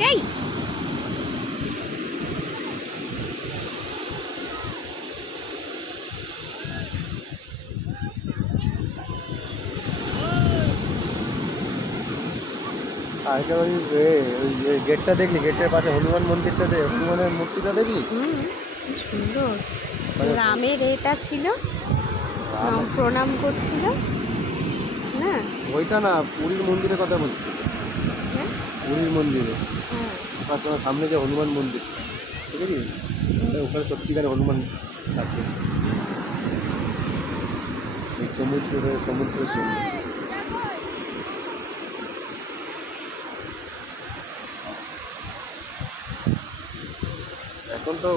এই আগে ওই গেটটা দেখলি, গেটের পাশে হনুমান মন্দিরটা, হনুমানের মূর্তিটা দেখলি? কি সুন্দর। মানে রামের এটা ছিল, রাম- প্রণাম করছিল না? ওইটা না, পুরীর মন্দিরের কথা বলছি। হ্যাঁ পুরীর মন্দিরে হ্যাঁ। তোমার সামনে যে হনুমান মন্দির, ঠিক আছে, ওখানে সত্যিকারের হনুমান আছে, এই সমুদ্রের জন্য। এখন তো